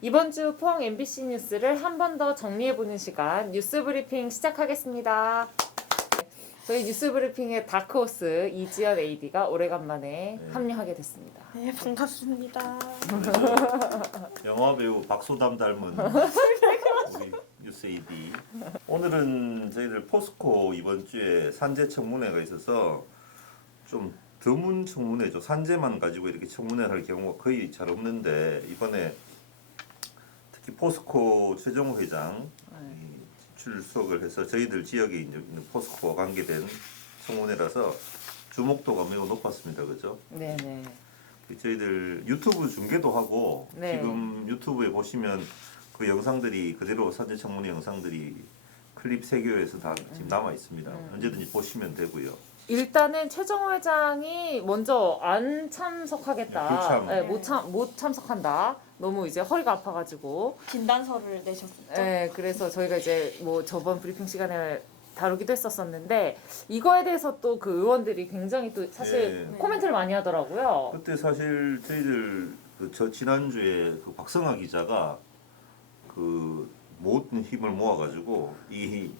이번 주 포항 MBC 뉴스를 한 번 더 정리해보는 시간 뉴스 브리핑 시작하겠습니다. 저희 뉴스 브리핑의 다크호스 이지연 AD가 오래간만에 합류하게 됐습니다. 네, 반갑습니다. 영화 배우 박소담 닮은 우리 뉴스 AD. 오늘은 저희들 포스코 이번 주에 산재 청문회가 있어서 좀 드문 청문회죠. 산재만 가지고 이렇게 청문회를 할 경우가 거의 잘 없는데 이번에 특히 포스코 최종호 회장 출석을 해서 저희들 지역에 있는 포스코와 관계된 청문회라서 주목도가 매우 높았습니다. 그죠? 네네. 저희들 유튜브 중계도 하고 네. 지금 유튜브에 보시면 그 영상들이 그대로 산재 청문회 영상들이 클립 3개에서 다 지금 남아 있습니다. 언제든지 보시면 되고요. 일단은 최정호 회장이 먼저 안 참석하겠다. 불참. 네, 못 참석한다. 너무 이제 허리가 아파가지고. 진단서를 내셨었죠? 네, 그래서 저희가 이제 뭐 저번 브리핑 시간에 다루기도 했었었는데 이거에 대해서 또 그 의원들이 굉장히 또 사실 네. 코멘트를 많이 하더라고요. 그때 사실 저희들 저 지난주에 그 박성아 기자가 그 모든 힘을 모아가지고 이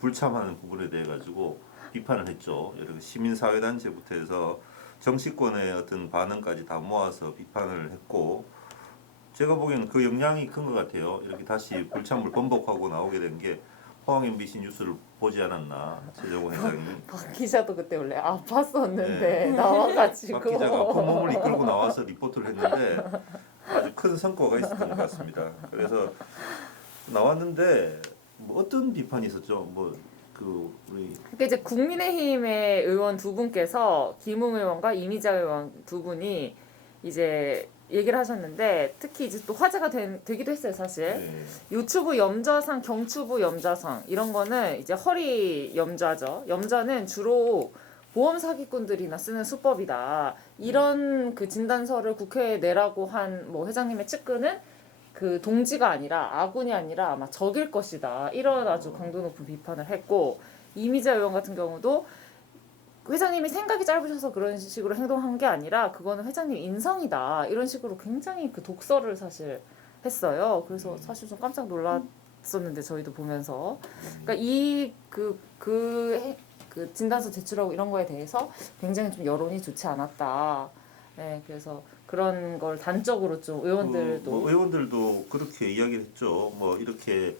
불참하는 부분에 대해 가지고 비판을 했죠. 여러 시민사회단체부터 해서 정치권의 어떤 반응까지 다 모아서 비판을 했고 제가 보기에는 그 영향이 큰 것 같아요. 이렇게 다시 불참을 번복하고 나오게 된 게 포항 MBC 뉴스를 보지 않았나 최정호 회장이. 박 기자도 그때 원래 아팠었는데 네. 나와가지고 박 기자가 콧몸을 이끌고 나와서 리포트를 했는데 아주 큰 성과가 있었던 것 같습니다. 그래서 나왔는데 뭐 어떤 비판이 있었죠? 뭐 그 우리 그러니까 이제 국민의힘의 의원 두 분께서 김웅 의원과 이미자 의원 두 분이 이제 얘기를 하셨는데 특히 이제 또 화제가 되기도 했어요 사실. 네. 요추부 염좌상, 경추부 염좌상 이런 거는 이제 허리 염좌죠. 염좌는 주로 보험 사기꾼들이나 쓰는 수법이다. 이런 그 진단서를 국회에 내라고 한 뭐 회장님의 측근은 그 동지가 아니라 아군이 아니라 아마 적일 것이다. 이런 아주 강도 높은 비판을 했고 이미자 의원 같은 경우도 회장님이 생각이 짧으셔서 그런 식으로 행동한 게 아니라 그거는 회장님 인성이다. 이런 식으로 굉장히 그 독설을 사실 했어요. 그래서 사실 좀 깜짝 놀랐었는데 저희도 보면서 그러니까 그 진단서 제출하고 이런 거에 대해서 굉장히 좀 여론이 좋지 않았다. 네, 그래서 그런 걸 단적으로 좀 의원들도 뭐 의원들도 그렇게 이야기를 했죠. 뭐 이렇게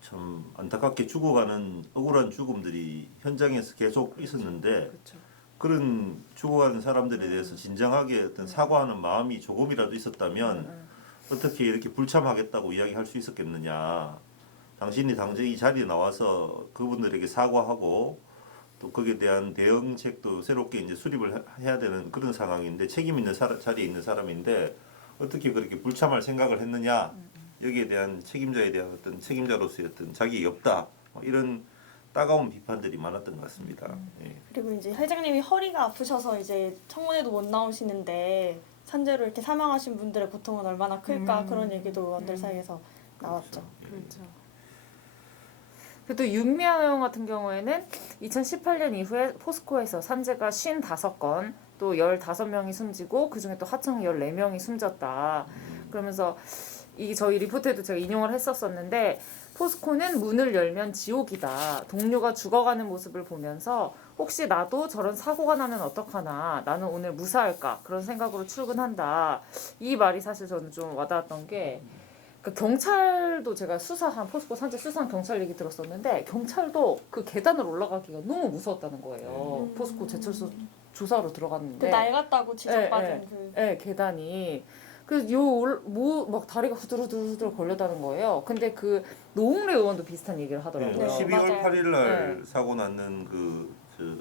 참 안타깝게 죽어가는 억울한 죽음들이 현장에서 계속 있었는데 그렇죠. 그런 죽어가는 사람들에 대해서 진정하게 어떤 사과하는 마음이 조금이라도 있었다면 어떻게 이렇게 불참하겠다고 이야기할 수 있었겠느냐. 당신이 당장 이 자리에 나와서 그분들에게 사과하고 또 거기에 대한 대응책도 새롭게 이제 수립을 해야 되는 그런 상황인데 책임 있는 자리에 있는 사람인데 어떻게 그렇게 불참할 생각을 했느냐. 여기에 대한 책임자에 대한 어떤 책임자로서의 어떤 자격이 없다. 뭐 이런 따가운 비판들이 많았던 것 같습니다. 예. 그리고 이제 회장님이 허리가 아프셔서 이제 청문회도 못 나오시는데 산재로 이렇게 사망하신 분들의 고통은 얼마나 클까 그런 얘기도 의원들 사이에서 나왔죠. 그렇죠. 그리고 또 윤미향 의원 같은 경우에는 2018년 이후에 포스코에서 산재가 55건 또 15명이 숨지고 그중에 또 하청이 14명이 숨졌다. 그러면서 이 저희 리포트에도 제가 인용을 했었었는데 포스코는 문을 열면 지옥이다. 동료가 죽어가는 모습을 보면서 혹시 나도 저런 사고가 나면 어떡하나. 나는 오늘 무사할까. 그런 생각으로 출근한다. 이 말이 사실 저는 좀 와닿았던 게 그 경찰도 제가 수사한 포스코 산재 수사한 경찰 얘기 들었었는데 경찰도 그 계단을 올라가기가 너무 무서웠다는 거예요. 포스코 제철소 조사로 그 들어갔는데 낡았다고 지적받은 예, 그 예, 계단이 그막 다리가 후들후들 걸렸다는 거예요. 근데 그 노웅래 의원도 비슷한 얘기를 하더라고요. 네, 12월 맞아요. 8일 날 네. 사고 났는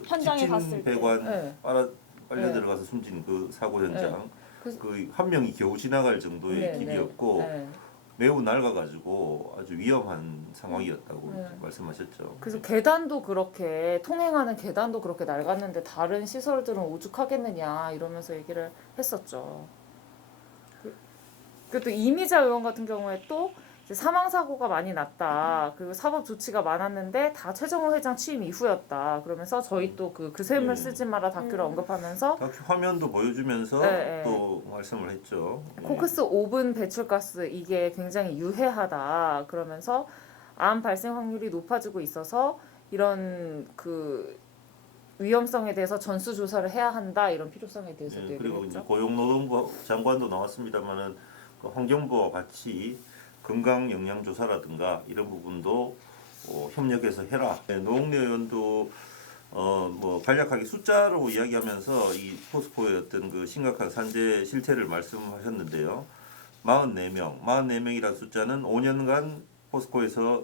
현장에 갔을 집진 때. 배관 네. 빨려 네. 들어가서 숨진 그 사고 현장 그래서- 그 한 명이 겨우 지나갈 정도의 네, 길이었고 네. 매우 낡아가지고 아주 위험한 상황이었다고 네. 말씀하셨죠. 그래서 계단도 그렇게 통행하는 계단도 그렇게 낡았는데 다른 시설들은 오죽하겠느냐 이러면서 얘기를 했었죠. 그리고 또 이미자 의원 같은 경우에 또 이제 사망 사고가 많이 났다. 그리고 사법 조치가 많았는데 다 최정호 회장 취임 이후였다. 그러면서 저희 또 그 셈을 쓰지 마라 다큐를 언급하면서 다큐 화면도 보여주면서 네, 또 말씀을 했죠. 코크스 오븐 배출가스 이게 굉장히 유해하다. 그러면서 암 발생 확률이 높아지고 있어서 이런 그 위험성에 대해서 전수 조사를 해야 한다. 이런 필요성에 대해서 예, 얘기를 그리고 이제 했죠. 고용노동부 장관도 나왔습니다만은 그 환경부와 같이 건강 영양 조사라든가 이런 부분도 협력해서 해라. 네, 노웅래 의원도 뭐 간략하게 숫자로 이야기하면서 이 포스코의 어떤 그 심각한 산재 실태를 말씀하셨는데요. 44명이라는 숫자는 5년간 포스코에서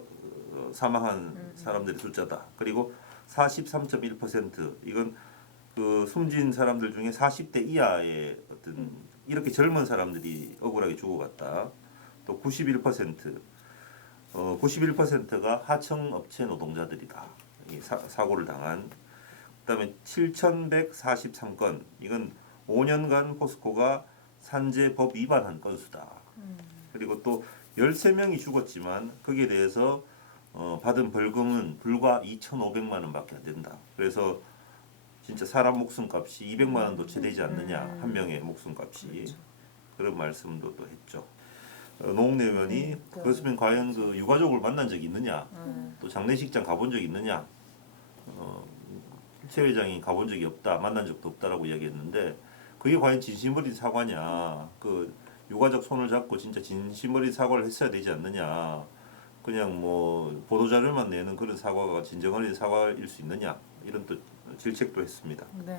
사망한 사람들의 숫자다. 그리고 43.1% 이건 그 숨진 사람들 중에 40대 이하의 어떤 이렇게 젊은 사람들이 억울하게 죽어갔다. 또 91%가 하청업체 노동자들이다. 이 사고를 당한. 그다음에 7,143건 이건 5년간 포스코가 산재법 위반한 건수다. 그리고 또 13명이 죽었지만 거기에 대해서 받은 벌금은 불과 2,500만 원밖에 안 된다. 그래서 진짜 사람 목숨값이 200만 원도 채 되지 않느냐 한 명의 목숨값이 그렇죠. 그런 말씀도 또 했죠. 노웅래 의원이 그렇으면 과연 그 유가족을 만난 적이 있느냐, 또 장례식장 가본 적이 있느냐, 최 회장이 가본 적이 없다, 만난 적도 없다라고 이야기했는데 그게 과연 진심 어린 사과냐, 그 유가족 손을 잡고 진짜 진심 어린 사과를 했어야 되지 않느냐, 그냥 뭐 보도자료만 내는 그런 사과가 진정 어린 사과일 수 있느냐 이런 또 질책도 했습니다. 네.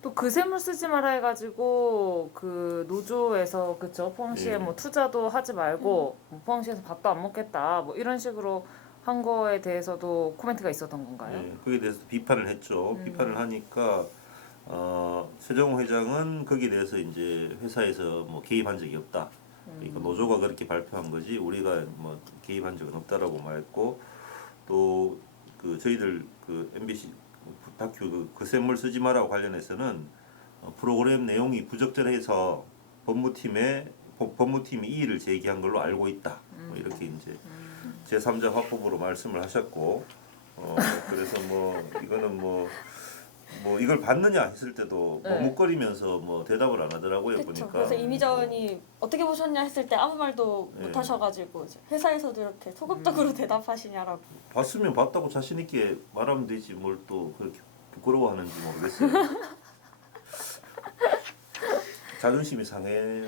또 그 셈을 쓰지 마라 해가지고 그 노조에서 그쵸 포항시에 예. 뭐 투자도 하지 말고 뭐 포항시에서 밥도 안 먹겠다 뭐 이런 식으로 한 거에 대해서도 코멘트가 있었던 건가요? 예, 거기에 대해서 비판을 했죠. 비판을 하니까 최정호 회장은 거기에 대해서 이제 회사에서 뭐 개입한 적이 없다. 그러니까 노조가 그렇게 발표한 거지 우리가 뭐 개입한 적은 없다라고 말했고 또 그 저희들 그 MBC 다큐 그 셈물 쓰지 마라고 관련해서는 프로그램 내용이 부적절해서 법무팀이 이의를 제기한 걸로 알고 있다. 뭐 이렇게 이제 제3자 화법으로 말씀을 하셨고 그래서 뭐 이거는 뭐 이걸 받느냐 했을 때도 네. 머뭇거리면서 뭐 대답을 안 하더라고요. 그렇죠. 보니까. 그래서 이미자원이 어떻게 보셨냐 했을 때 아무 말도 네. 못 하셔가지고 이제 회사에서도 이렇게 소극적으로 대답하시냐라고. 봤으면 봤다고 자신 있게 말하면 되지 뭘 또 그렇게 부끄러워하는지 모르겠어요. 자존심이 상해.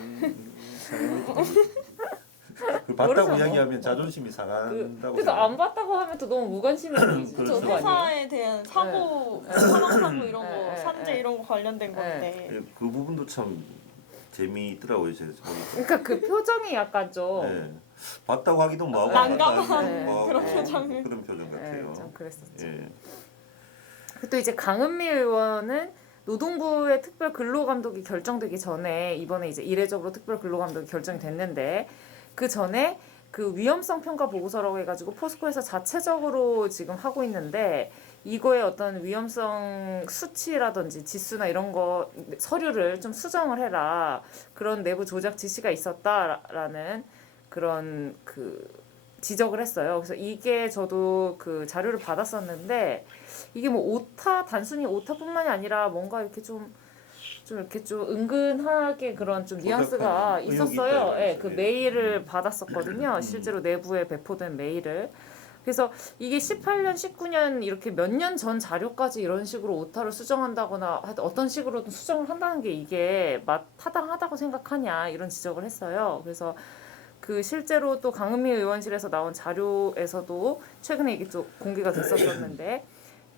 그 봤다고 모르죠. 이야기하면 자존심이 상한다고. 그래서 안 봤다고 하면 또 너무 무관심해지지. 그렇죠. 그거 아니에요? 회사에 대한 사고, 사망 사고 이런 거, 네, 산재 네. 이런 거 관련된 건데. 예, 그 부분도 참 재미있더라고요. 제가 보니까. 그러니까 그 표정이 약간 좀 네. 봤다고 하기도 뭐하고 난감한 안 봤다고 그런 하고 표정을. 그런 표정 같아요. 좀 그랬었죠. 예. 또 이제 강은미 의원은 노동부의 특별 근로감독이 결정되기 전에 이번에 이제 이례적으로 특별 근로감독이 결정이 됐는데 그 전에 그 위험성 평가 보고서라고 해가지고 포스코에서 자체적으로 지금 하고 있는데 이거의 어떤 위험성 수치라든지 지수나 이런 거 서류를 좀 수정을 해라 그런 내부 조작 지시가 있었다라는 그런 그 지적을 했어요. 그래서 이게 저도 그 자료를 받았었는데 이게 뭐 오타 단순히 오타뿐만이 아니라 뭔가 이렇게 좀 이렇게 좀 은근하게 그런 좀 뉘앙스가 의혹이 있었어요. 있다, 예, 그 이러면서. 메일을 받았었거든요. 실제로 내부에 배포된 메일을. 그래서 이게 18년, 19년 이렇게 몇 년 전 자료까지 이런 식으로 오타를 수정한다거나 하여튼 어떤 식으로든 수정을 한다는 게 이게 타당하다고 생각하냐 이런 지적을 했어요. 그래서 그 실제로 또 강은미 의원실에서 나온 자료에서도 최근에 이게 좀 공개가 됐었었는데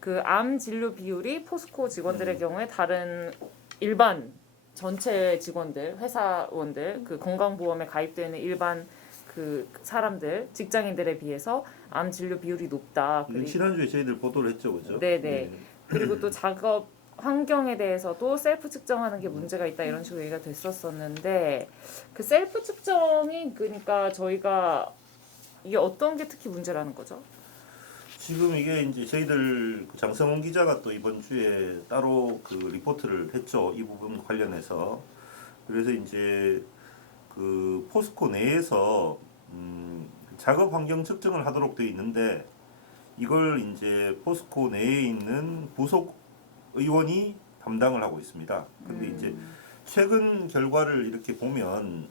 그 암 진료 비율이 포스코 직원들의 경우에 다른 일반 전체 직원들, 회사원들, 그 건강보험에 가입되어 있는 일반 그 사람들, 직장인들에 비해서 암 진료 비율이 높다. 이건 지난주에 저희들 보도를 했죠, 그죠? 네네. 예. 그리고 또 작업 환경에 대해서도 셀프 측정하는 게 문제가 있다 이런 식으로 얘기가 됐었었는데 그 셀프 측정이 그러니까 저희가 이게 어떤 게 특히 문제라는 거죠? 지금 이게 이제 저희들 그 장성훈 기자가 또 이번 주에 따로 그 리포트를 했죠. 이 부분 관련해서. 그래서 이제 그 포스코 내에서 작업 환경 측정을 하도록 되어 있는데 이걸 이제 포스코 내에 있는 부속 의원이 담당을 하고 있습니다. 근데 이제 최근 결과를 이렇게 보면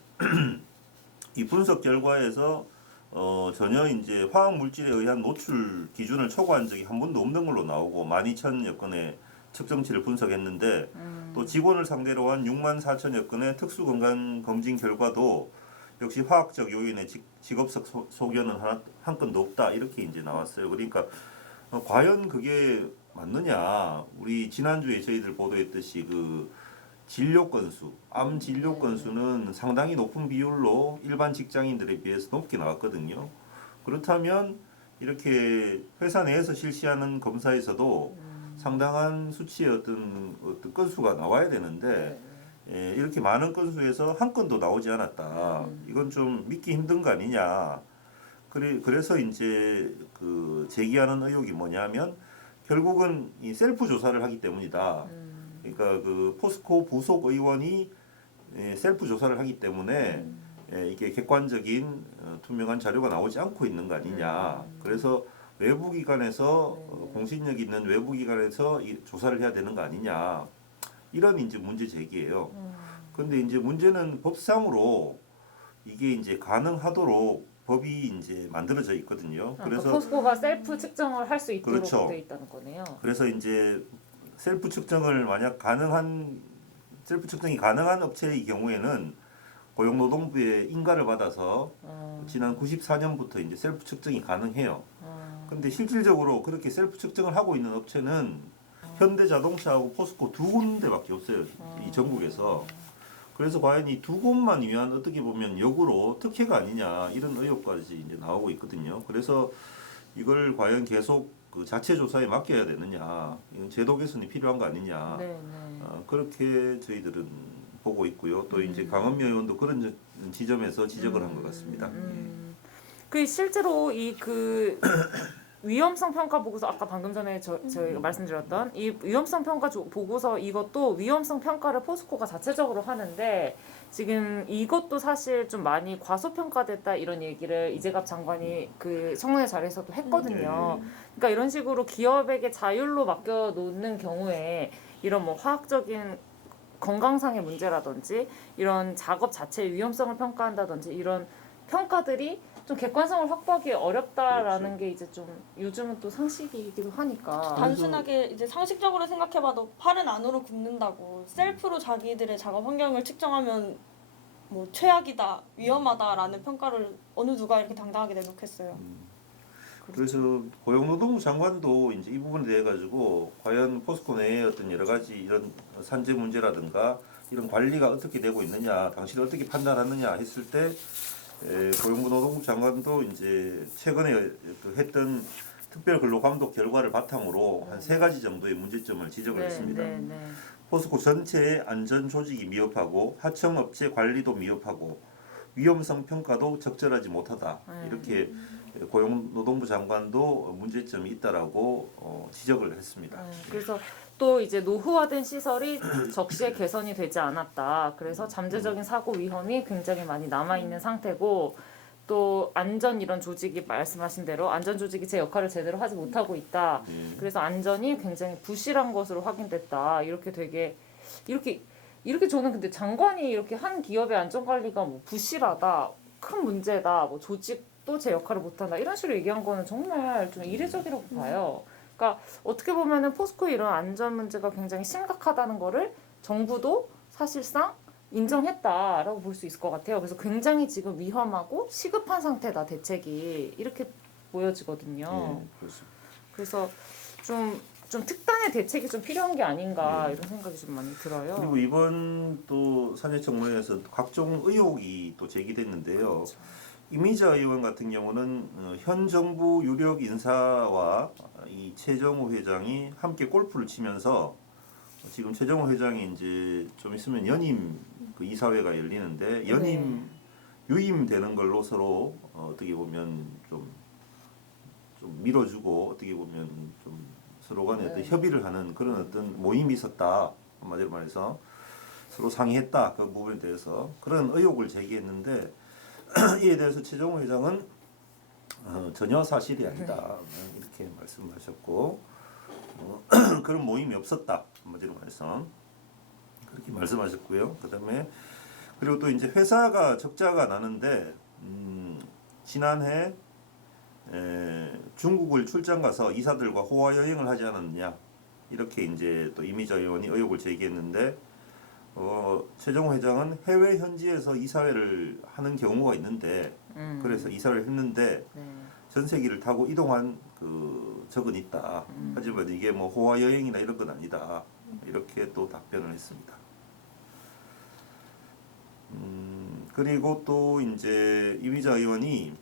이 분석 결과에서 전혀 이제 화학 물질에 의한 노출 기준을 초과한 적이 한 번도 없는 걸로 나오고 12,000여 건의 측정치를 분석했는데 또 직원을 상대로 한 64,000여 건의 특수 건강 검진 결과도 역시 화학적 요인의 직업적 소견은 한 건도 없다 이렇게 이제 나왔어요. 그러니까 과연 그게 맞느냐? 우리 지난주에 저희들 보도했듯이 그 진료 건수, 암 진료 건수는 상당히 높은 비율로 일반 직장인들에 비해서 높게 나왔거든요. 그렇다면 이렇게 회사 내에서 실시하는 검사에서도 상당한 수치의 어떤 건수가 나와야 되는데 이렇게 많은 건수에서 한 건도 나오지 않았다. 이건 좀 믿기 힘든 거 아니냐. 그래서 이제 그 제기하는 의혹이 뭐냐면 결국은 이 셀프 조사를 하기 때문이다. 그러니까 그 포스코 부속 의원이 셀프 조사를 하기 때문에 이게 객관적인 투명한 자료가 나오지 않고 있는 거 아니냐. 그래서 외부 기관에서 공신력 있는 외부 기관에서 이 조사를 해야 되는 거 아니냐. 이런 이제 문제 제기예요. 근데 이제 문제는 법상으로 이게 이제 가능하도록 법이 이제 만들어져 있거든요. 그래서 포스코가 셀프 측정을 할 수 있도록 그렇죠. 되어 있다는 거네요. 그래서 이제 셀프 측정을 만약 셀프 측정이 가능한 업체의 경우에는 고용노동부의 인가를 받아서 지난 94년부터 이제 셀프 측정이 가능해요. 근데 실질적으로 그렇게 셀프 측정을 하고 있는 업체는 현대자동차하고 포스코 두 군데밖에 없어요. 이 전국에서. 그래서 과연 이 두 곳만 위한 어떻게 보면 역으로 특혜가 아니냐 이런 의혹까지 이제 나오고 있거든요. 그래서 이걸 과연 계속 그 자체 조사에 맡겨야 되느냐, 이건 제도 개선이 필요한 거 아니냐, 그렇게 저희들은 보고 있고요. 또 이제 강은미 의원도 그런 지점에서 지적을 한 것 같습니다. 그 실제로 이 그 위험성 평가 보고서 아까 방금 전에 저희가 말씀드렸던 이 위험성 평가 보고서 이것도 위험성 평가를 포스코가 자체적으로 하는데 지금 이것도 사실 좀 많이 과소평가됐다 이런 얘기를 이재갑 장관이 그 청문회 자리에서도 했거든요. 그러니까 이런 식으로 기업에게 자율로 맡겨놓는 경우에 이런 뭐 화학적인 건강상의 문제라든지 이런 작업 자체의 위험성을 평가한다든지 이런 평가들이 좀 객관성을 확보하기 어렵다라는 그렇죠. 게 이제 좀 요즘은 또 상식이기도 하니까 단순하게 이제 상식적으로 생각해봐도 팔은 안으로 굽는다고 셀프로 자기들의 작업 환경을 측정하면 뭐 최악이다, 위험하다라는 평가를 어느 누가 이렇게 당당하게 내놓겠어요. 그래서 고용노동부 장관도 이제 이 부분에 대해 가지고 과연 포스코 내에 어떤 여러 가지 이런 산재 문제라든가 이런 관리가 어떻게 되고 있느냐, 당신이 어떻게 판단하느냐 했을 때 고용노동부 장관도 이제 최근에 했던 특별근로감독 결과를 바탕으로 한 3가지 정도의 문제점을 지적을 했습니다. 포스코 전체의 안전 조직이 미흡하고 하청업체 관리도 미흡하고 위험성 평가도 적절하지 못하다. 이렇게 고용노동부 장관도 문제점이 있다라고 지적을 했습니다. 그래서 또 이제 노후화된 시설이 적시에 개선이 되지 않았다. 그래서 잠재적인 사고 위험이 굉장히 많이 남아 있는 상태고 또 안전 이런 조직이 말씀하신 대로 안전 조직이 제 역할을 제대로 하지 못하고 있다. 그래서 안전이 굉장히 부실한 것으로 확인됐다. 이렇게 되게 이렇게 저는 근데 장관이 이렇게 한 기업의 안전 관리가 뭐 부실하다, 큰 문제다, 뭐 조직도 제 역할을 못한다 이런 식으로 얘기한 거는 정말 좀 이례적이라고 봐요. 그러니까 어떻게 보면은 포스코의 이런 안전 문제가 굉장히 심각하다는 거를 정부도 사실상 인정했다라고 볼 수 있을 것 같아요. 그래서 굉장히 지금 위험하고 시급한 상태다 대책이 이렇게 보여지거든요. 그래서 좀 특단의 대책이 좀 필요한 게 아닌가 이런 생각이 좀 많이 들어요. 그리고 이번 또 산재청문회에서 각종 의혹이 또 제기됐는데요. 그렇죠. 이미자 의원 같은 경우는 현 정부 유력 인사와 이 최정우 회장이 함께 골프를 치면서 지금 최정우 회장이 이제 좀 있으면 연임 그 이사회가 열리는데 연임 유임되는 걸로 서로 어떻게 보면 좀 밀어주고 어떻게 보면 좀 서로 간에 어떤 협의를 하는 그런 어떤 모임이 있었다. 한마디로 말해서 서로 상의했다. 그 부분에 대해서 그런 의혹을 제기했는데 이에 대해서 최정우 회장은 전혀 사실이 아니다 이렇게 말씀하셨고 그런 모임이 없었다 한마디로 말해서 그렇게 말씀하셨고요. 그다음에 그리고 또 이제 회사가 적자가 나는데 지난해 중국을 출장 가서 이사들과 호화 여행을 하지 않았느냐 이렇게 이제 또 이미자 의원이 의혹을 제기했는데 최정호 회장은 해외 현지에서 이사회를 하는 경우가 있는데 그래서 이사를 했는데 네. 전세기를 타고 이동한 그 적은 있다. 하지만 이게 뭐 호화 여행이나 이런 건 아니다. 이렇게 또 답변을 했습니다. 그리고 또 이제 이미자 의원이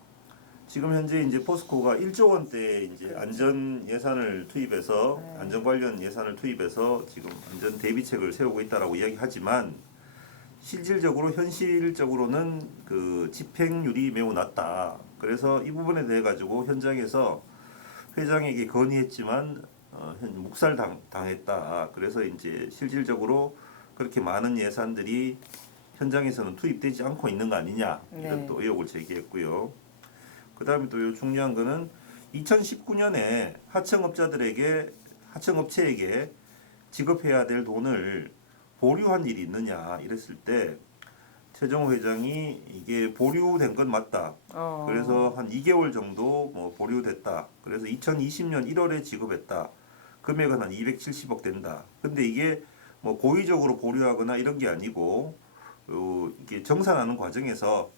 지금 현재 이제 포스코가 1조 원대 이제 안전 예산을 투입해서 네. 안전 관련 예산을 투입해서 지금 안전 대비책을 세우고 있다라고 이야기하지만 실질적으로 현실적으로는 그 집행률이 매우 낮다. 그래서 이 부분에 대해 가지고 현장에서 회장에게 건의했지만 묵살당했다. 그래서 이제 실질적으로 그렇게 많은 예산들이 현장에서는 투입되지 않고 있는 거 아니냐 이런 네. 또 의혹을 제기했고요. 그다음에 또 중요한 거는 2019년에 하청업체에게 지급해야 될 돈을 보류한 일이 있느냐 이랬을 때 최정호 회장이 이게 보류된 건 맞다. 그래서 한 2개월 정도 뭐 보류됐다. 그래서 2020년 1월에 지급했다. 금액은 한 270억 된다. 근데 이게 뭐 고의적으로 보류하거나 이런 게 아니고 이게 정산하는 과정에서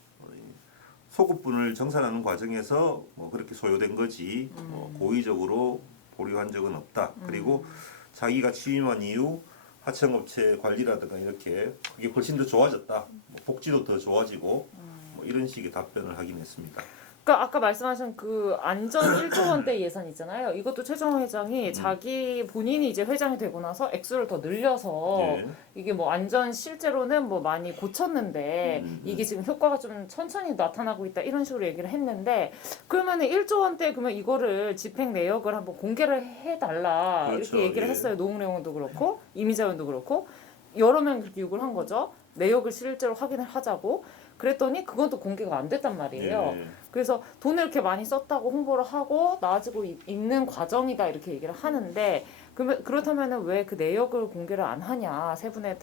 소급분을 정산하는 과정에서 뭐 그렇게 소요된 거지 뭐 고의적으로 보류한 적은 없다. 그리고 자기가 취임한 이후 하청업체 관리라든가 이렇게 그게 훨씬 더 좋아졌다. 뭐 복지도 더 좋아지고 뭐 이런 식의 답변을 하긴 했습니다. 그러니까 아까 말씀하신 그 안전 1조 원대 예산 있잖아요. 이것도 최정호 회장이 자기 본인이 이제 회장이 되고 나서 액수를 더 늘려서 예. 이게 뭐 안전 실제로는 뭐 많이 고쳤는데 이게 지금 효과가 좀 천천히 나타나고 있다 이런 식으로 얘기를 했는데 그러면은 1조 원대 그러면 이거를 집행 내역을 한번 공개를 해달라 그렇죠. 이렇게 얘기를 예. 했어요. 노웅래 의원도 그렇고 이미자 의원도 그렇고 여러 명이 그렇게 요구를 한 거죠. 내역을 실제로 확인을 하자고. 그랬더니 그건 또 공개가 안 됐단 말이에요. 예. 그래서 돈을 이렇게 많이 썼다고 홍보를 하고 나아지고 있는 과정이다 이렇게 얘기를 하는데 그렇다면 왜 그 내역을 공개를 안 하냐 세 분에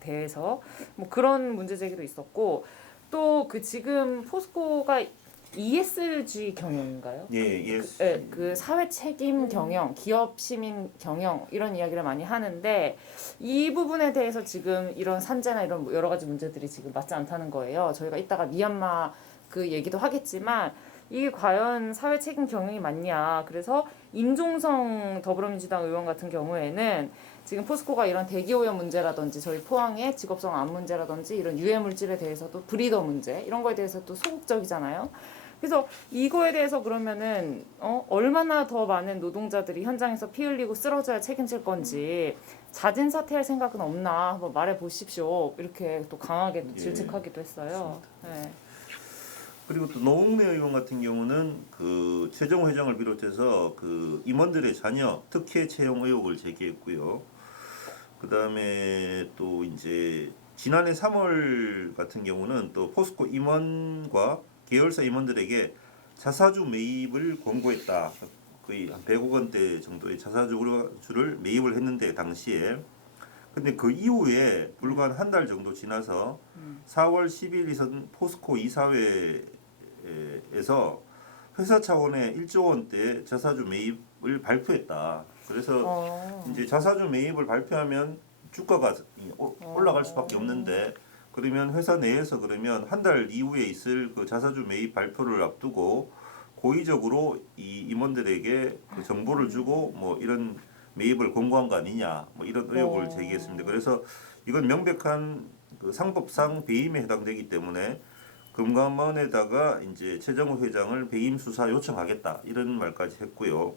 대해서 뭐 그런 문제 제기도 있었고 또 그 지금 포스코가 ESG 경영인가요? 예. 그 사회 책임 경영, 기업 시민 경영 이런 이야기를 많이 하는데 이 부분에 대해서 지금 이런 산재나 이런 여러 가지 문제들이 지금 맞지 않다는 거예요. 저희가 이따가 미얀마 그 얘기도 하겠지만 이게 과연 사회 책임 경영이 맞냐? 그래서 임종성 더불어민주당 의원 같은 경우에는 지금 포스코가 이런 대기오염 문제라든지 저희 포항의 직업성 암 문제라든지 이런 유해 물질에 대해서도 브리더 문제 이런 거에 대해서 또 소극적이잖아요. 그래서 이거에 대해서 그러면은 얼마나 더 많은 노동자들이 현장에서 피 흘리고 쓰러져야 책임질 건지 자진 사퇴할 생각은 없나 한번 말해 보십시오. 이렇게 또 강하게 또 질책하기도 했어요. 네. 그리고 또 노웅래 의원 같은 경우는 그 최정호 회장을 비롯해서 그 임원들의 자녀 특혜 채용 의혹을 제기했고요. 그다음에 또 이제 지난해 3월 같은 경우는 또 포스코 임원과 계열사 임원들에게 자사주 매입을 권고했다. 거의 한 100억 원대 정도의 자사주를 매입을 했는데 당시에 근데 그 이후에 불과 한 달 정도 지나서 4월 10일 있었던 포스코 이사회에서 회사 차원의 1조 원대 자사주 매입을 발표했다. 그래서 이제 자사주 매입을 발표하면 주가가 올라갈 수밖에 없는데 그러면 회사 내에서 그러면 한 달 이후에 있을 그 자사주 매입 발표를 앞두고 고의적으로 이 임원들에게 그 정보를 주고 뭐 이런 매입을 권고한 거 아니냐 뭐 이런 의혹을 제기했습니다. 그래서 이건 명백한 그 상법상 배임에 해당되기 때문에 금감원에다가 이제 최정호 회장을 배임 수사 요청하겠다 이런 말까지 했고요.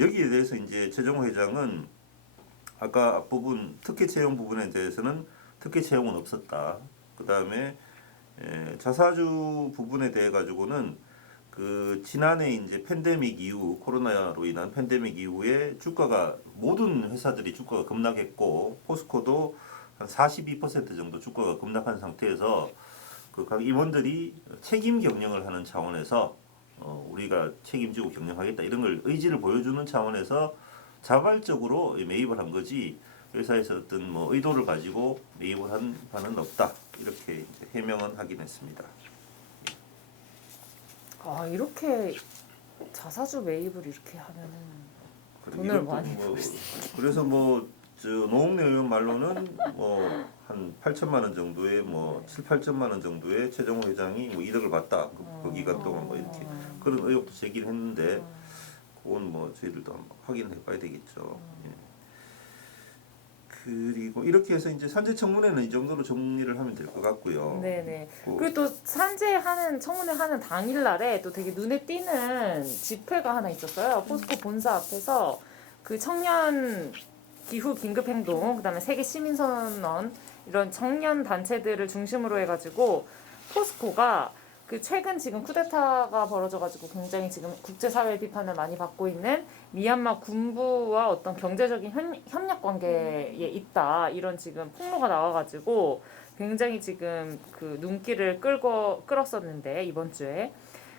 여기에 대해서 이제 최정호 회장은 아까 앞부분 특혜 채용 부분에 대해서는 특혜 채용은 없었다. 그 다음에 자사주 부분에 대해 가지고는 그 지난해 이제 팬데믹 이후 코로나로 인한 팬데믹 이후에 주가가 모든 회사들이 주가가 급락했고 포스코도 한 42% 정도 주가가 급락한 상태에서 그 각 임원들이 책임 경영을 하는 차원에서 우리가 책임지고 경영하겠다 이런 걸 의지를 보여주는 차원에서 자발적으로 매입을 한 거지 회사에서 어떤 뭐 의도를 가지고 매입을 한 바는 없다 이렇게 이제 해명은 하긴 했습니다. 아 이렇게 자사주 매입을 이렇게 하면은 그리고 돈을 이것도 많이 그래서 저 노웅래 의원 말로는 뭐 한 8천만 원 정도의 뭐 7, 8천만 원 정도의 최정호 회장이 뭐 1억을 받다 그 기간 동안 뭐 이렇게 그런 의혹도 제기를 했는데 그건 뭐 저희들도 한번 확인해 봐야 되겠죠. 예. 그리고 이렇게 해서 이제 산재 청문회는 이 정도로 정리를 하면 될 것 같고요. 네네. 그- 그리고 또 산재하는 청문회 하는 당일날에 또 되게 눈에 띄는 집회가 하나 있었어요. 포스코 본사 앞에서 그 청년 기후 긴급 행동, 그다음에 세계 시민 선언 이런 청년 단체들을 중심으로 해가지고 포스코가 그 최근 지금 쿠데타가 벌어져가지고 굉장히 지금 국제사회 비판을 많이 받고 있는 미얀마 군부와 어떤 경제적인 협력 관계에 있다 이런 지금 폭로가 나와가지고 굉장히 지금 그 눈길을 끌었었는데 이번 주에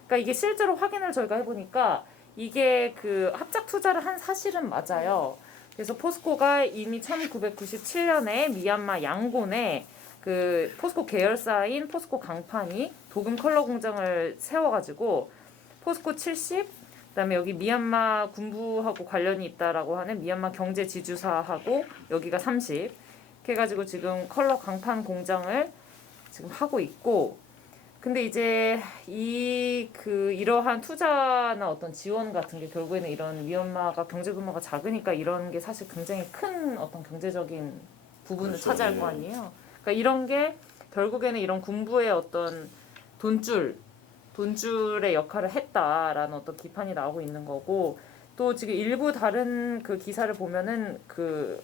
그러니까 이게 실제로 확인을 저희가 해보니까 이게 그 합작 투자를 한 사실은 맞아요. 그래서 포스코가 이미 1997년에 미얀마 양곤에 그 포스코 계열사인 포스코 강판이 도금 컬러 공장을 세워가지고 포스코 70, 그다음에 여기 미얀마 군부하고 관련이 있다라고 하는 미얀마 경제 지주사하고 여기가 30, 이렇게 해가지고 지금 컬러 강판 공장을 지금 하고 있고. 근데 이제 이러한 투자나 어떤 지원 같은 게 결국에는 이런 미얀마가 경제 규모가 작으니까 이런 게 사실 굉장히 큰 어떤 경제적인 부분을 그렇죠. 차지할 예. 거 아니에요. 그러니까 이런 게 결국에는 이런 군부의 어떤 돈줄의 역할을 했다라는 어떤 비판이 나오고 있는 거고 또 지금 일부 다른 그 기사를 보면은 그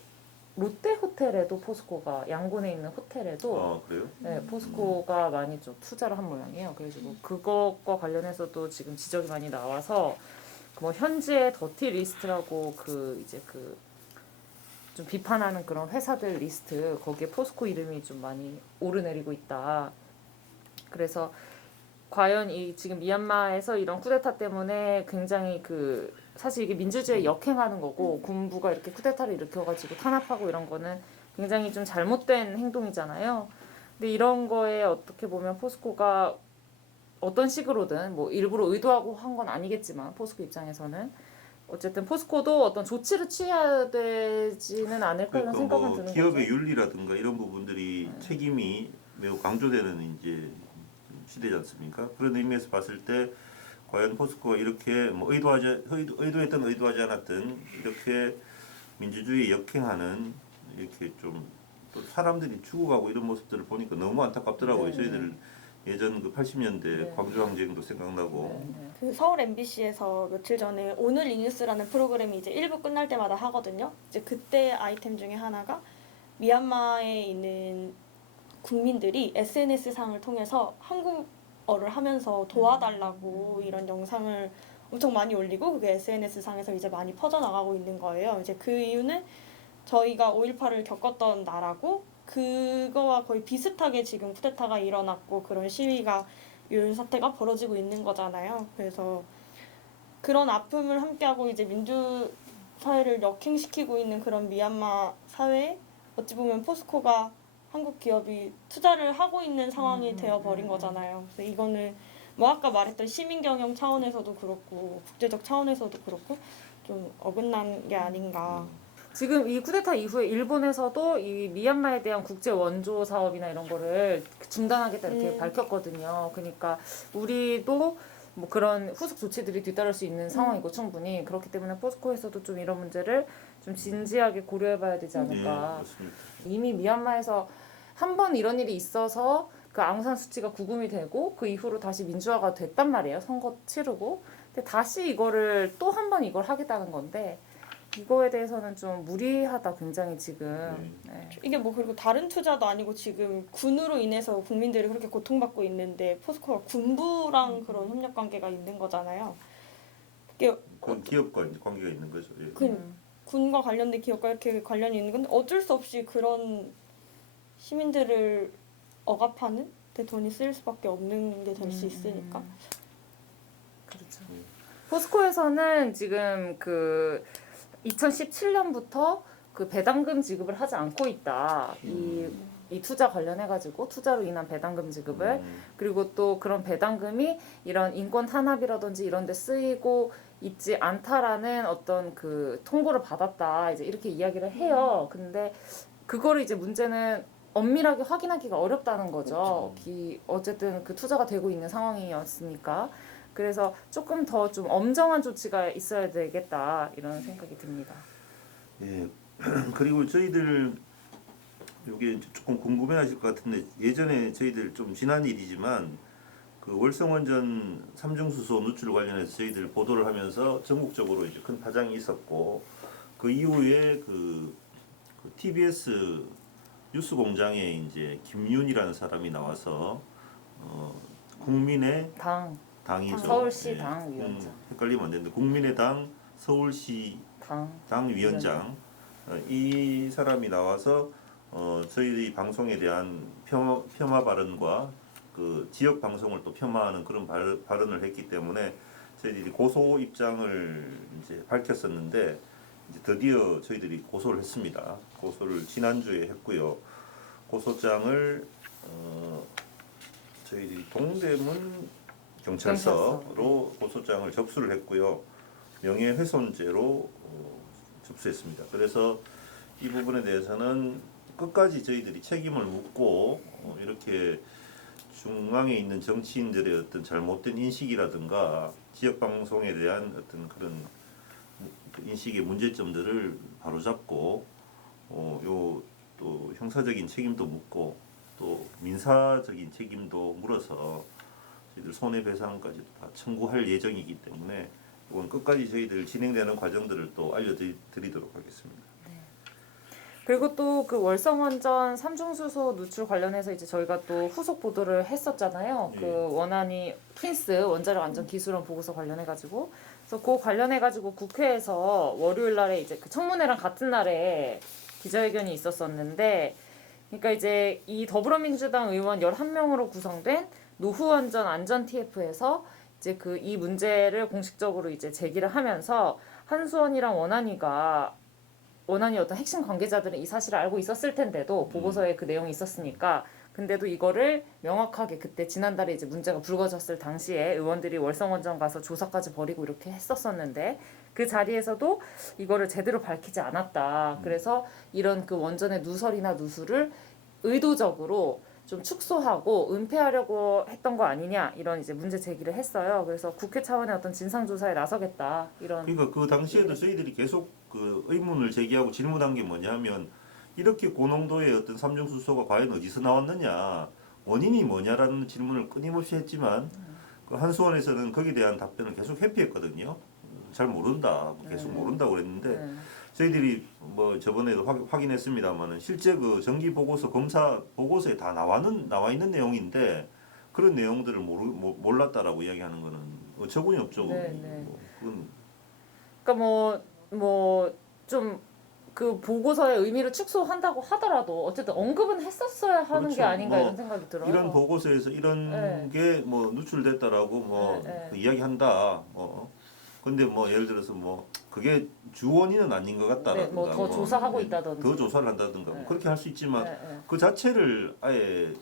롯데 호텔에도 포스코가 양곤에 있는 호텔에도 그래요? 네, 포스코가 많이 좀 투자를 한 모양이에요. 그래서 그것과 관련해서도 지금 지적이 많이 나와서 뭐 현재 더티 리스트라고 그 이제 그 좀 비판하는 그런 회사들 리스트 거기에 포스코 이름이 좀 많이 오르내리고 있다. 그래서 과연 이 지금 미얀마에서 이런 쿠데타 때문에 굉장히 그 사실 이게 민주주의에 역행하는 거고 군부가 이렇게 쿠데타를 일으켜가지고 탄압하고 이런 거는 굉장히 좀 잘못된 행동이잖아요. 근데 이런 거에 어떻게 보면 포스코가 어떤 식으로든 뭐 일부러 의도하고 한 건 아니겠지만 포스코 입장에서는 어쨌든 포스코도 어떤 조치를 취해야 되지는 않을까 이런 그러니까 생각은 뭐 드는 기업의 거죠. 윤리라든가 이런 부분들이 책임이 매우 강조되는 이제 시대지 않습니까? 그런 의미에서 봤을 때 과연 포스코가 이렇게 뭐 의도했든 의도하지 않았든 이렇게 민주주의에 역행하는 이렇게 좀 또 사람들이 죽어가고 이런 모습들을 보니까 너무 안타깝더라고요. 네. 저희들 예전 그 80년대 네. 광주항쟁도 생각나고 그 서울 MBC에서 며칠 전에 오늘 이 뉴스라는 프로그램이 이제 1부 끝날 때마다 하거든요. 이제 그때 아이템 중에 하나가 미얀마에 있는 국민들이 SNS 상을 통해서 한국어를 하면서 도와달라고 이런 영상을 엄청 많이 올리고 그게 SNS 상에서 이제 많이 퍼져나가고 있는 거예요. 이제 그 이유는 저희가 5.18을 겪었던 나라고 그거와 거의 비슷하게 지금 쿠데타가 일어났고 그런 시위가 이런 사태가 벌어지고 있는 거잖아요. 그래서 그런 아픔을 함께하고 이제 민주 사회를 역행시키고 있는 그런 미얀마 사회에 어찌 보면 포스코가 한국 기업이 투자를 하고 있는 상황이 되어버린 거잖아요. 그래서 이거는 뭐 아까 말했던 시민 경영 차원에서도 그렇고 국제적 차원에서도 그렇고 좀 어긋난 게 아닌가. 지금 이 쿠데타 이후에 일본에서도 이 미얀마에 대한 국제 원조 사업이나 이런 거를 중단하겠다 이렇게 밝혔거든요. 그러니까 우리도 뭐 그런 후속 조치들이 뒤따를 수 있는 상황이고 충분히 그렇기 때문에 포스코에서도 좀 이런 문제를 좀 진지하게 고려해봐야 되지 예, 않을까. 그렇습니다. 이미 미얀마에서 한 번 이런 일이 있어서 그 앙산 수치가 구금이 되고 그 이후로 다시 민주화가 됐단 말이에요. 선거 치르고. 근데 다시 이거를 또 한 번 이걸 하겠다는 건데 이거에 대해서는 좀 무리하다 굉장히 지금. 네. 이게 뭐 그리고 다른 투자도 아니고 지금 군으로 인해서 국민들이 그렇게 고통받고 있는데 포스코가 군부랑 그런 협력 관계가 있는 거잖아요. 이게 그건 기업과 이제 관계가 있는 거죠. 예. 군과 관련된 기업과 이렇게 관련이 있는 건데 어쩔 수 없이 그런 시민들을 억압하는 데 돈이 쓰일 수밖에 없는 게 될 수 있으니까. 그렇죠. 포스코에서는 지금 그 2017년부터 그 배당금 지급을 하지 않고 있다. 이 투자 관련해 가지고 투자로 인한 배당금 지급을 그리고 또 그런 배당금이 이런 인권 탄압이라든지 이런 데 쓰이고 있지 않다라는 어떤 그 통보를 받았다. 이제 이렇게 이야기를 해요. 근데 그거를 이제 문제는 엄밀하게 확인하기가 어렵다는 거죠. 어쨌든 그 투자가 되고 있는 상황이었으니까. 그래서 조금 더 좀 엄정한 조치가 있어야 되겠다 이런 생각이 듭니다. 예. 그리고 저희들 이게 조금 궁금해하실 것 같은데 예전에 저희들 좀 지난 일이지만 그 월성원전 삼중수소 누출 관련해서 저희들 보도를 하면서 전국적으로 이제 큰 파장이 있었고 그 이후에 그 TBS 뉴스공장에 이제 김윤이라는 사람이 나와서 국민의 당이죠. 서울시 예. 당 위원장. 헷갈리면 안 되는데 국민의당 서울시 당 위원장 이 사람이 나와서 저희 방송에 대한 폄하 발언과 그 지역 방송을 또 폄하하는 그런 발언을 했기 때문에 저희들이 고소 입장을 이제 밝혔었는데 이제 드디어 저희들이 고소를 했습니다. 고소를 지난주에 했고요. 고소장을 저희들이 동대문 경찰서로 고소장을 접수를 했고요. 명예훼손죄로 접수했습니다. 그래서 이 부분에 대해서는 끝까지 저희들이 책임을 묻고 이렇게 중앙에 있는 정치인들의 어떤 잘못된 인식이라든가 지역 방송에 대한 어떤 그런 인식의 문제점들을 바로잡고 요 또 형사적인 책임도 묻고 또 민사적인 책임도 물어서 저희들 손해배상까지 다 청구할 예정이기 때문에 이건 끝까지 저희들 진행되는 과정들을 또 알려드리도록 하겠습니다. 그리고 또 그 월성원전 삼중수소 누출 관련해서 이제 저희가 또 후속 보도를 했었잖아요. 예. 그 원안이 퀸스 원자력 안전 기술원 보고서 관련해 가지고 그래서 그 관련해 가지고 국회에서 월요일 날에 이제 그 청문회랑 같은 날에 기자회견이 있었었는데 그러니까 이제 이 더불어민주당 의원 11명으로 구성된 노후원전 안전 TF에서 이제 그 이 문제를 공식적으로 이제 제기를 하면서 한수원이랑 원안이 어떤 핵심 관계자들은 이 사실을 알고 있었을 텐데도 보고서에 그 내용이 있었으니까 근데도 이거를 명확하게 그때 지난달에 이제 문제가 불거졌을 당시에 의원들이 월성원전 가서 조사까지 벌이고 이렇게 했었었는데 그 자리에서도 이거를 제대로 밝히지 않았다. 그래서 이런 그 원전의 누설이나 누수를 의도적으로 좀 축소하고 은폐하려고 했던 거 아니냐 이런 이제 문제 제기를 했어요. 그래서 국회 차원의 어떤 진상 조사에 나서겠다 이런. 그러니까 그 당시에도 저희들이 계속 그 의문을 제기하고 질문한 게 뭐냐면 이렇게 고농도의 어떤 삼중수소가 과연 어디서 나왔느냐 원인이 뭐냐라는 질문을 끊임없이 했지만 그 한수원에서는 거기에 대한 답변을 계속 회피했거든요. 잘 모른다, 계속 모른다고 그랬는데 저희들이 뭐 저번에도 확인했습니다만은 실제 그 정기 보고서 검사 보고서에 다 나와 있는 내용인데 그런 내용들을 몰랐다라고 이야기하는 거는 어처구니 없죠. 네. 그건 그러니까 뭐 좀 그 보고서의 의미를 축소한다고 하더라도 어쨌든 언급은 했었어야 하는 그렇죠. 게 아닌가 뭐 이런 생각이 들어요. 이런 보고서에서 이런 네. 게 뭐 누출됐다라고 뭐 그 이야기한다. 근데 뭐 예를 들어서 뭐 그게 주 원인은 아닌 것 같다라든가 뭐 더 조사하고 있다든지 더 조사를 한다든가 뭐 그렇게 할 수 있지만 네. 그 자체를 아예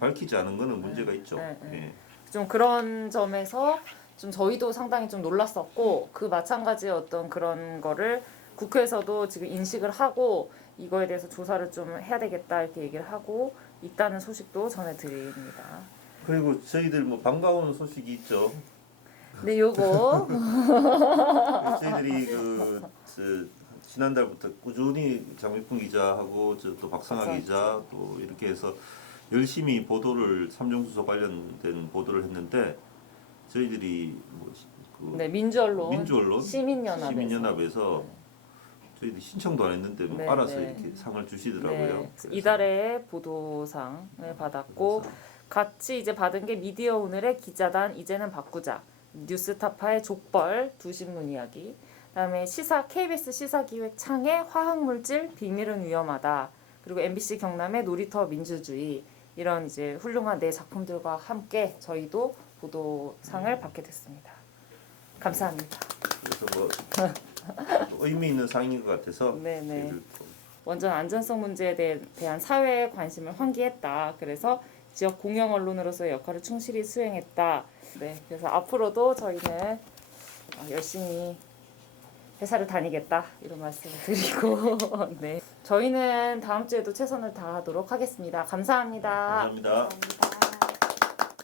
밝히지 않는 거는 문제가 있죠. 예. 좀 그런 점에서 좀 저희도 상당히 좀 놀랐었고 그 마찬가지의 어떤 그런 거를 국회에서도 지금 인식을 하고 이거에 대해서 조사를 좀 해야 되겠다 이렇게 얘기를 하고 있다는 소식도 전해드립니다. 그리고 저희들 뭐 반가운 소식이 있죠. 네, 요거 저희들이 지난달부터 꾸준히 장미풍 기자하고 또 박상아 기자 또 이렇게 해서 열심히 보도를 삼중수소 관련된 보도를 했는데 저희들이 민주언론 시민연합에서 저희들이 신청도 안 했는데 뭐 알아서 이렇게 상을 주시더라고요. 이달의 보도상을 받았고 같이 이제 받은 게 미디어 오늘의 기자단 이제는 바꾸자, 뉴스타파의 족벌 두 신문 이야기, 그다음에 KBS 시사기획 창의 화학물질 비밀은 위험하다, 그리고 MBC 경남의 놀이터 민주주의 이런 이제 훌륭한 네 작품들과 함께 저희도 보도상을 받게 됐습니다. 감사합니다. 그래서 뭐 의미 있는 상인 것 같아서 네네. 저희들 또 원전 안전성 문제에 대한 사회의 관심을 환기했다. 그래서 지역 공영 언론으로서의 역할을 충실히 수행했다. 네, 그래서 앞으로도 저희는 열심히 회사를 다니겠다 이런 말씀을 드리고 네, 저희는 다음 주에도 최선을 다하도록 하겠습니다. 감사합니다. 감사합니다. 감사합니다.